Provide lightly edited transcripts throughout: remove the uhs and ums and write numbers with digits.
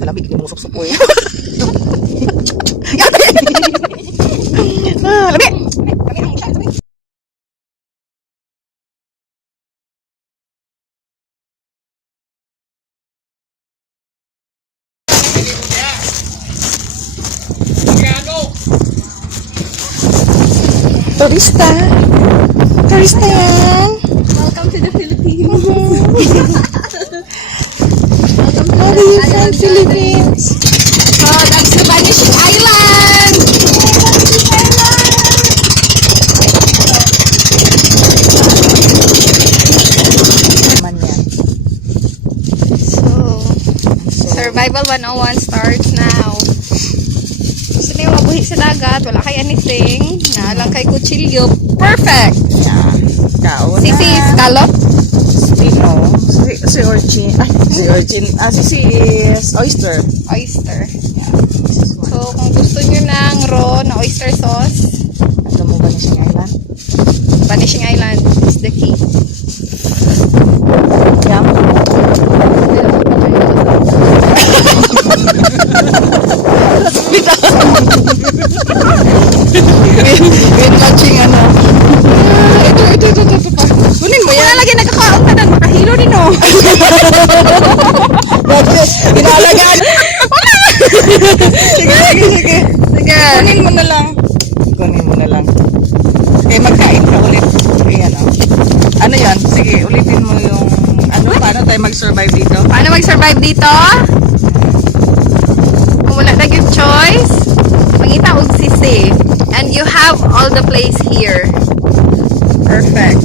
Kalabig ni musok supoy. Labi. Turista. Turista yan. Welcome to the Philippines. How are you from Philippines? So, that's the Vanishing Island. Naman yan. So, Survival 101 starts now. Gusto niyo mabuhi sa dagat, wala kay anything, na lang kay kutsilyo. Perfect! Yeah. Kao na. Sisi, scallop. Si Orchin. Ay, si Orchin. Si oyster. Oyster. So, kung gusto niyo ng raw na oyster sauce, Ito mo Vanishing Island? Vanishing Island is the key. Yum. Wait, matching ano. Ito pa. Kunin mo Wala yan. lagi nagkakaon ka na, makahilo din oh. Pinalagaan. Sige. Kunin mo na lang. Kunin mo na lang. Okay, magkain ka ulit. Ayan o. Ano yan? Sige, ulitin mo yung paano tayo mag-survive dito? Paano mag-survive dito? Kung wala na yung choice, mangita og sisi. And you have all the place here. Perfect.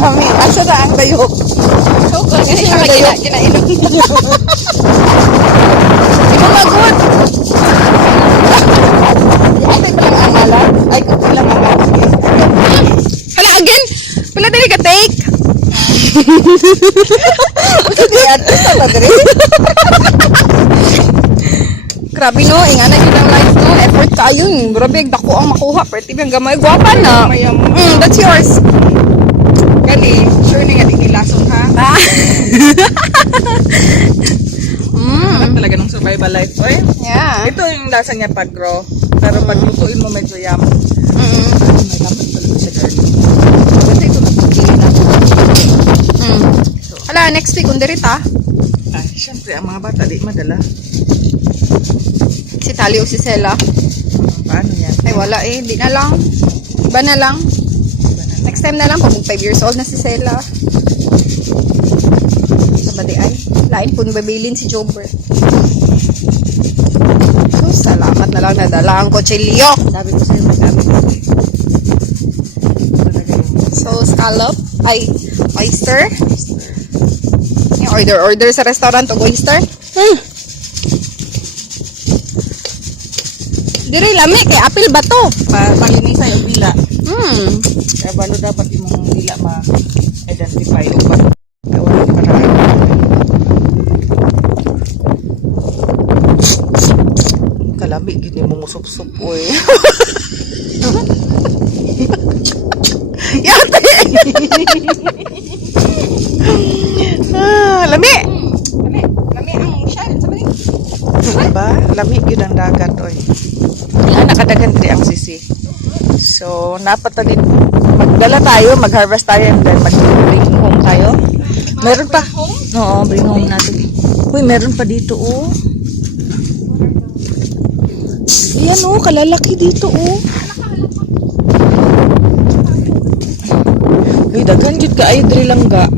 Kami, asa na ang dayok? So, kasi siya kinainom. Ito magod. Ay, tayo palang angalan? Ay, palang angalan. Hala, again? Wala din ka take? Hindi, ito sa madri. Grabe no, ingana yun ang life no. Effort tayo. Grabe, dako ang makuha. Pero tibang gamay, guwapa na. That's yours. Kani, sure na nga di nilason ha? Sarap talaga ng survival life. Oy, Yeah. ito yung lasa niya pag raw. Pero pag lutuin mo medyo yum. May dapat talaga sa garden. Kasi ito napagpili na. Hala, next week, kundirita. Ay, syempre, ang mga bata di madala. Si Tali o si Sela. Paano yan? Ay, wala eh. Di na lang. Iba na lang. Next time na lang, pag 5 years old na si Sela. Sabadi ay. Lain po babilin si Jobert. So, salamat na lang nadala ang kutsilyo. Sabi ko sa'yo, magamit ko. Talaga yung So, scallop. Ay, oyster. Yung order sa restaurant o oyster. Dire lami kay apil ba to? Palinisay o bila. Hmm. Kaya balo dapat yung bila ma-identify o ba? Kaya wala paraan. Kalami, gini mo musup-sup, oy. Yate! Lami! Lami ang shell, sabi. Diba? Lami yun ang dagat, oy. Yan, nakadagan din ang sisi. So, napatalit. Magdala tayo, mag-harvest tayo, and then mag-bring home tayo. Meron pa. Oo, bring home natin. Uy, meron pa dito, oh. Ayan, oh, kalalaki dito, oh. Uy, daghan jud ka ay diri lang ga.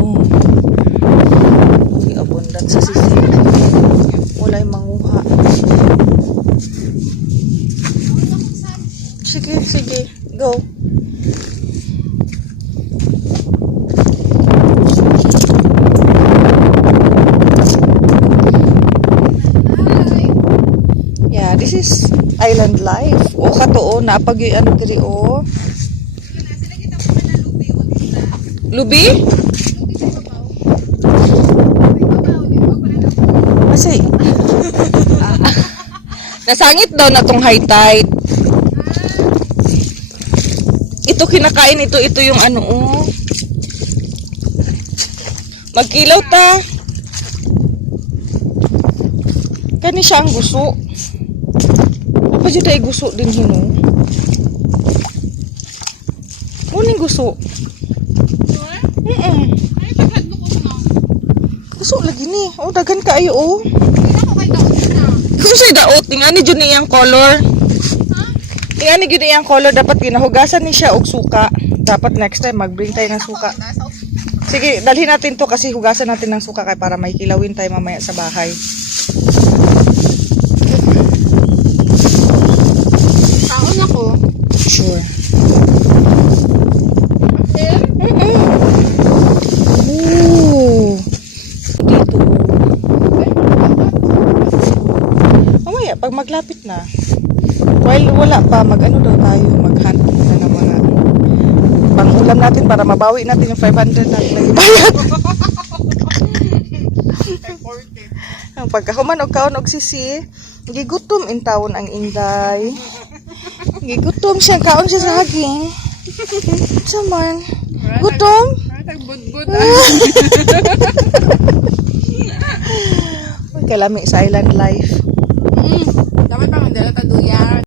Oh. Uy, abundant sa sisi. Walay manguha. Sige. Go. Yeah, this is island life. O kato, napag yung ano diri, o. Lubi? Kasi, nasangit daw na tong high tide. ito kinakain, ito yung ano, oh. Magkilaw ta. Kani siya ang gusto. Apa dyan tayo gusto din hino? Uning gusto. Gusto lagi ni. Oh, dagan kaayo, oh. Kung sa'y daot, tingani dyan niyang color. Tingani dyan niyang color. Dapat ginahugasan ni siya og suka. Dapat next time mag-bring tayo ng suka. Sige, dalhin natin to kasi hugasan natin ng suka kay para may kilawin tayo mamaya sa bahay. Taon ako. Sure. Ooh. Dito. Mamaya, pag maglapit na. While wala pa, mag-ano daw tayo, mag-hunt na ng mga pang-ulam natin para mabawi natin yung 500 natin na ibayad. Ang pagkahuman og kaon og sisi, gigutom in taon ang Inday. Gigutom siya, kaon siya sa haging. Saman. Gutom? Uy, kalami sa island life. Dapat pang mandala taduyan.